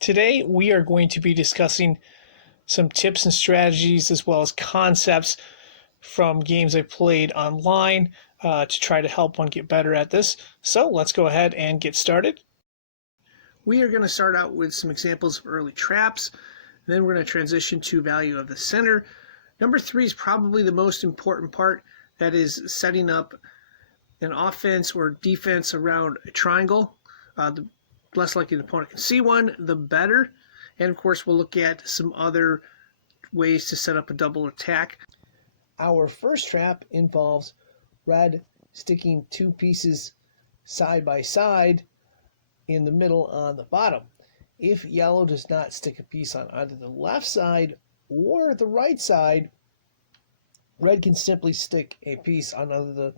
Today we are going to be discussing some tips and strategies as well as concepts from games I played online to try to help one get better at this. So let's go ahead and get started. We are going to start out with some examples of early traps. Then we're going to transition to value of the center. Number 3 is probably the most important part. That is setting up an offense or defense around a triangle. The less likely the opponent can see one, the better. And of course, we'll look at some other ways to set up a double attack. Our first trap involves red sticking 2 pieces side by side in the middle on the bottom. If yellow does not stick a piece on either the left side or the right side, red can simply stick a piece on either the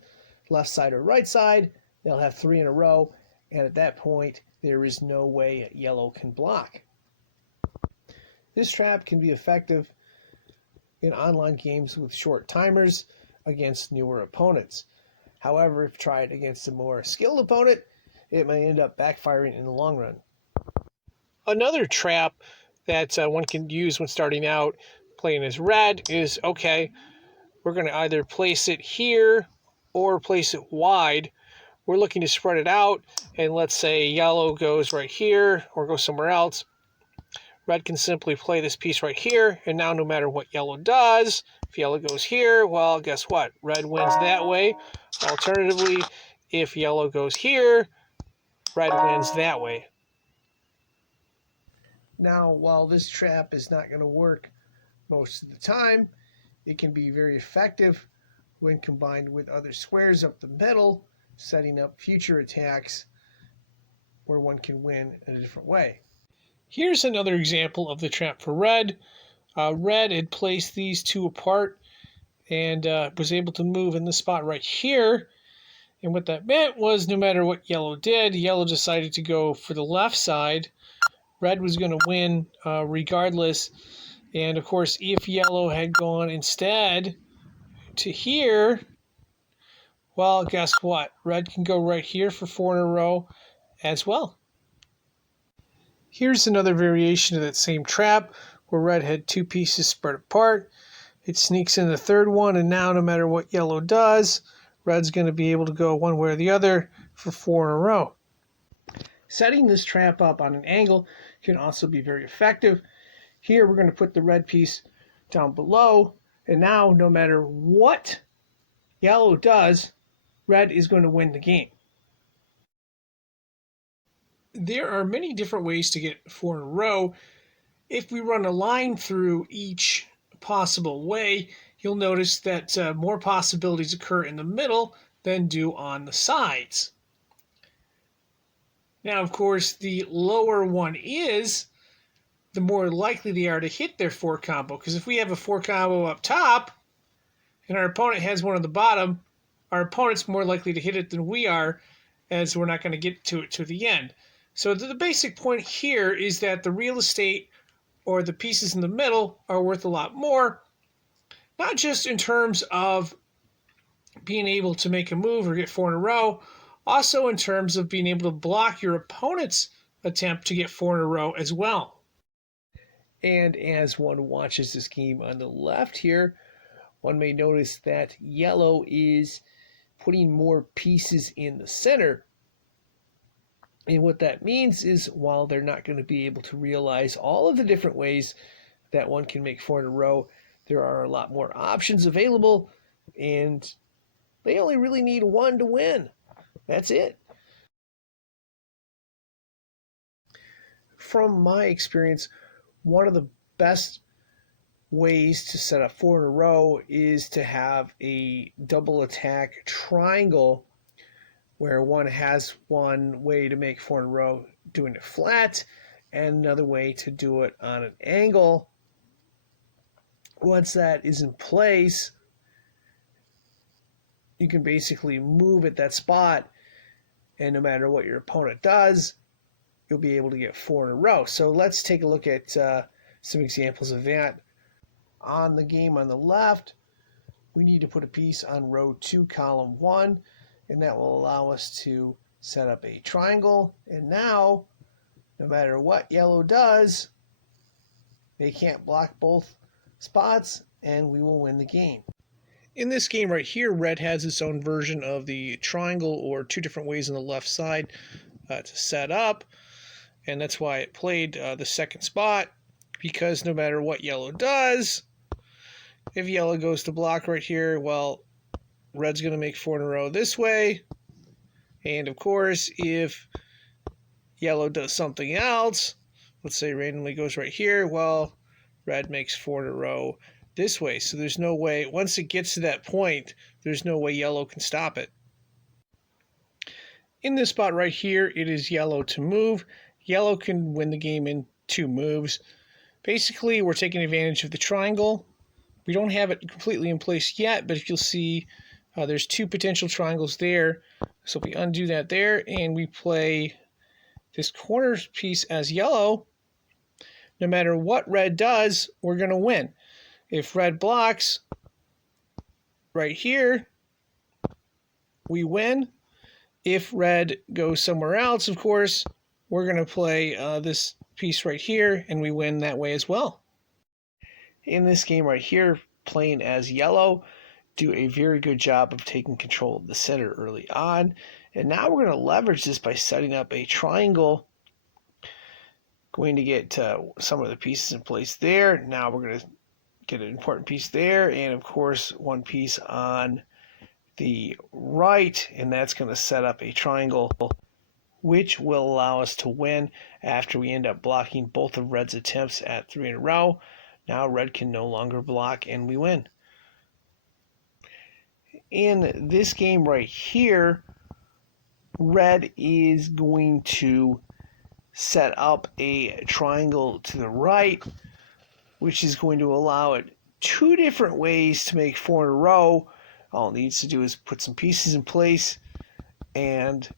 left side or right side. They'll have 3 in a row, and at that point, there is no way yellow can block. This trap can be effective in online games with short timers against newer opponents. However, if tried against a more skilled opponent, it may end up backfiring in the long run. Another trap that one can use when starting out playing as red is, okay, we're going to either place it here or place it wide. We're looking to spread it out, and let's say yellow goes right here or goes somewhere else. Red can simply play this piece right here, and now no matter what yellow does, if yellow goes here, well, guess what? Red wins that way. Alternatively, if yellow goes here, red wins that way. Now, while this trap is not going to work most of the time, it can be very effective when combined with other squares up the middle, setting up future attacks where one can win in a different way. Here's another example of the trap for red. Red had placed these 2 apart and was able to move in this spot right here. And what that meant was no matter what yellow did, yellow decided to go for the left side. Red was going to win regardless. And of course, if yellow had gone instead to here, well, guess what? Red can go right here for 4 in a row as well. Here's another variation of that same trap where red had 2 pieces spread apart. It sneaks in the 3rd one, and now no matter what yellow does, red's going to be able to go one way or the other for 4 in a row. Setting this trap up on an angle can also be very effective. Here we're going to put the red piece down below, and now no matter what yellow does, red is going to win the game. There are many different ways to get 4 in a row. If we run a line through each possible way, you'll notice that more possibilities occur in the middle than do on the sides. Now, of course, the lower one is, the more likely they are to hit their 4 combo. Because if we have a 4 combo up top and our opponent has one on the bottom, our opponent's more likely to hit it than we are, as we're not going to get to it to the end. So the basic point here is that the real estate or the pieces in the middle are worth a lot more, not just in terms of being able to make a move or get 4 in a row, also in terms of being able to block your opponent's attempt to get 4 in a row as well. And as one watches this game on the left here, one may notice that yellow is putting more pieces in the center. And what that means is while they're not going to be able to realize all of the different ways that one can make 4 in a row, there are a lot more options available, and they only really need 1 to win. That's it. From my experience, one of the best ways to set up 4 in a row is to have a double attack triangle where one has one way to make 4 in a row doing it flat and another way to do it on an angle. Once that is in place, you can basically move at that spot, and no matter what your opponent does, you'll be able to get 4 in a row. So let's take a look at some examples of that. On the game on the left, we need to put a piece on row 2, column 1, and that will allow us to set up a triangle. And now, No matter what yellow does, they can't block both spots, and we will win the game. In this game right here, red has its own version of the triangle, or two different ways on the left side to set up, and that's why it played the second spot, because no matter what yellow does, if yellow goes to block right here, well, red's going to make 4 in a row this way, and of course, if yellow does something else, let's say randomly goes right here, well, red makes 4 in a row this way. So there's no way, once it gets to that point, there's no way yellow can stop it. In this spot right here, it is yellow to move. Yellow can win the game in 2 moves. Basically, we're taking advantage of the triangle. We don't have it completely in place yet, but if you'll see, there's 2 potential triangles there. So if we undo that there and we play this corner piece as yellow, no matter what red does, we're going to win. If red blocks right here, we win. If red goes somewhere else, of course, we're going to play this piece right here, and we win that way as well. In this game right here, playing as yellow, do a very good job of taking control of the center early on. And now we're going to leverage this by setting up a triangle. Going to get some of the pieces in place there. Now we're going to get an important piece there, and of course one piece on the right, and that's going to set up a triangle which will allow us to win after we end up blocking both of red's attempts at 3 in a row. Now red can no longer block, and we win. In this game right here, red is going to set up a triangle to the right, which is going to allow it 2 different ways to make 4 in a row. All it needs to do is put some pieces in place, and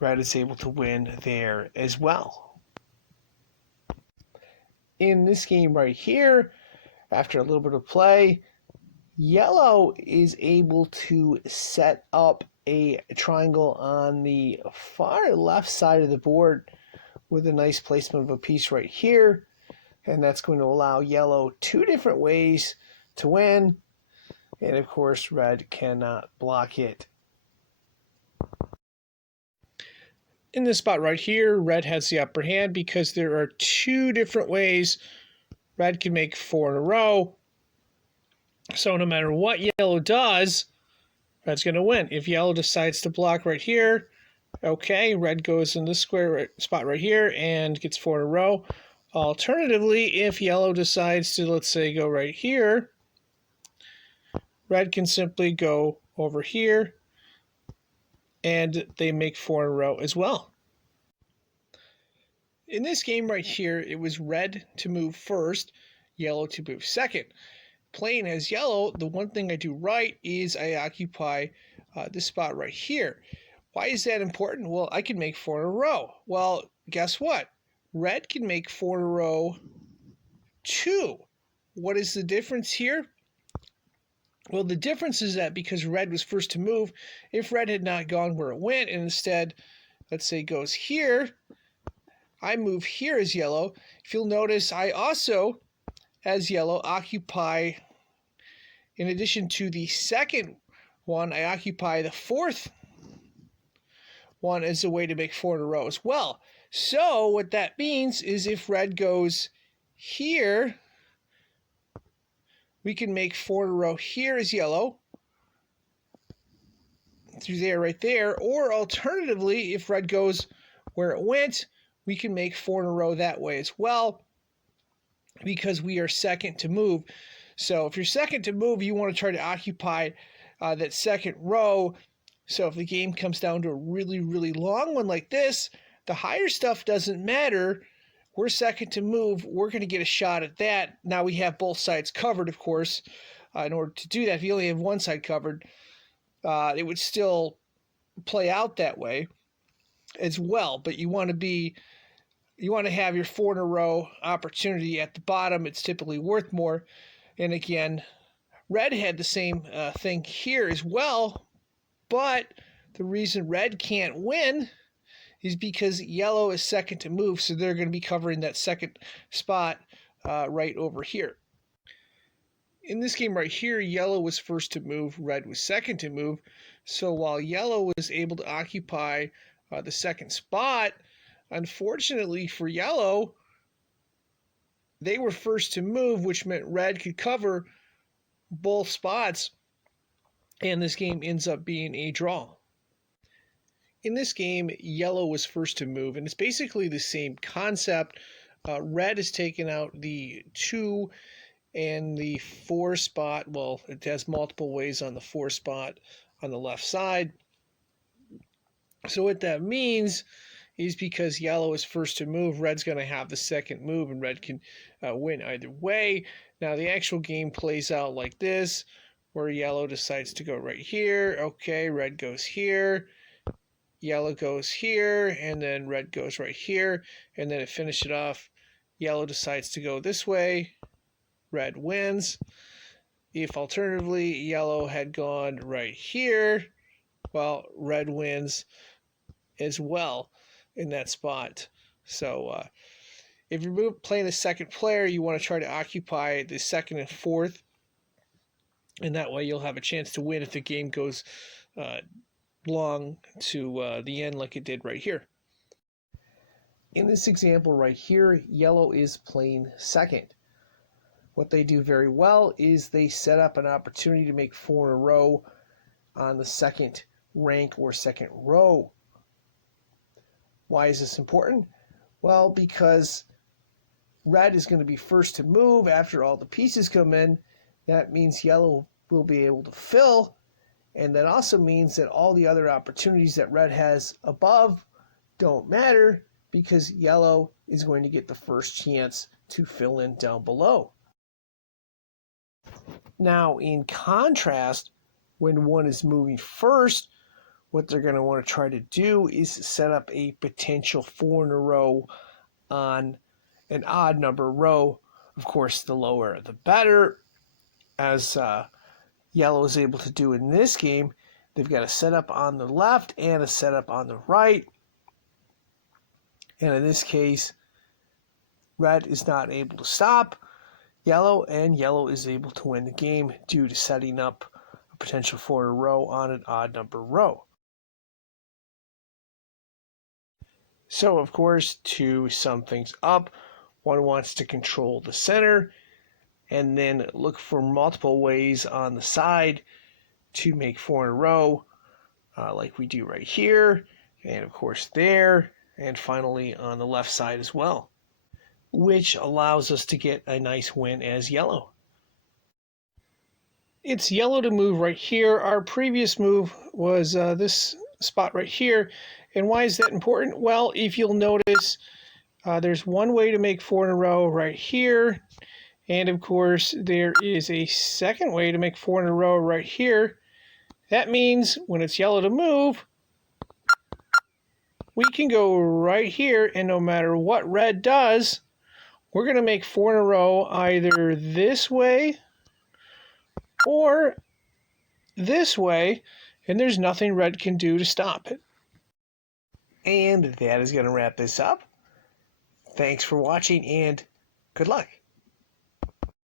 red is able to win there as well. In this game right here, after a little bit of play, yellow is able to set up a triangle on the far left side of the board with a nice placement of a piece right here. And that's going to allow yellow 2 different ways to win. And of course, red cannot block it. In this spot right here, red has the upper hand because there are 2 different ways red can make 4 in a row. So no matter what yellow does, red's going to win. If yellow decides to block right here, okay, red goes in this square spot right here and gets 4 in a row. Alternatively, if yellow decides to, let's say, go right here, red can simply go over here, and they make 4 in a row as well. In this game right here, it was red to move first, yellow to move second. Playing as yellow, the one thing I do right is I occupy this spot right here. Why is that important? Well, I can make 4 in a row. Well, guess what? Red can make 4 in a row too. What is the difference here? Well, the difference is that because red was first to move, if red had not gone where it went and instead, let's say, goes here, I move here as yellow. If you'll notice, I also, as yellow, occupy, in addition to the second one, I occupy the 4th one as a way to make 4 in a row as well. So what that means is if red goes here, we can make 4 in a row here as yellow, through there, right there, or alternatively, if red goes where it went, we can make 4 in a row that way as well, because we are second to move. So if you're second to move, you want to try to occupy that second row. So if the game comes down to a really, really long one like this, the higher stuff doesn't matter. We're second to move. We're going to get a shot at that. Now we have both sides covered, of course. In order to do that, if you only have one side covered, it would still play out that way as well. But you want to have your 4 in a row opportunity at the bottom. It's typically worth more. And again, red had the same thing here as well. But the reason red can't win is because yellow is second to move, so they're going to be covering that second spot right over here. In this game right here, yellow was first to move, red was second to move. So while yellow was able to occupy the second spot, unfortunately for yellow, they were first to move, which meant red could cover both spots, and this game ends up being a draw. In this game, yellow was first to move, and it's basically the same concept. Red has taken out the 2 and the 4 spot. Well, it has multiple ways on the 4 spot on the left side. So what that means is because yellow is first to move, red's going to have the second move, and red can win either way. Now, the actual game plays out like this, where yellow decides to go right here. Okay, red goes here. Yellow goes here, and then red goes right here, and then to finish it off, yellow decides to go this way, red wins. If alternatively yellow had gone right here, well, red wins as well in that spot. So if you're playing the second player, you want to try to occupy the second and fourth, and that way you'll have a chance to win if the game goes long to the end like it did right here. In this example right here, yellow is playing second. What they do very well is they set up an opportunity to make 4 in a row on the second rank or second row. Why is this important? Well, because red is going to be first to move after all the pieces come in. That means yellow will be able to fill, and that also means that all the other opportunities that red has above don't matter, because yellow is going to get the first chance to fill in down below. Now, in contrast, when one is moving first, what they're going to want to try to do is set up a potential 4 in a row on an odd number row. Of course, the lower the better, as yellow is able to do in this game. They've got a setup on the left and a setup on the right. And in this case, red is not able to stop yellow, and yellow is able to win the game due to setting up a potential 4 in a row on an odd number row. So, of course, to sum things up, one wants to control the center and then look for multiple ways on the side to make 4 in a row, like we do right here, and of course there, and finally on the left side as well, which allows us to get a nice win as yellow. It's yellow to move right here. Our previous move was this spot right here. And why is that important? Well, if you'll notice, there's one way to make 4 in a row right here. And of course, there is a second way to make 4 in a row right here. That means when it's yellow to move, we can go right here, and no matter what red does, we're going to make 4 in a row either this way or this way, and there's nothing red can do to stop it. And that is going to wrap this up. Thanks for watching, and good luck.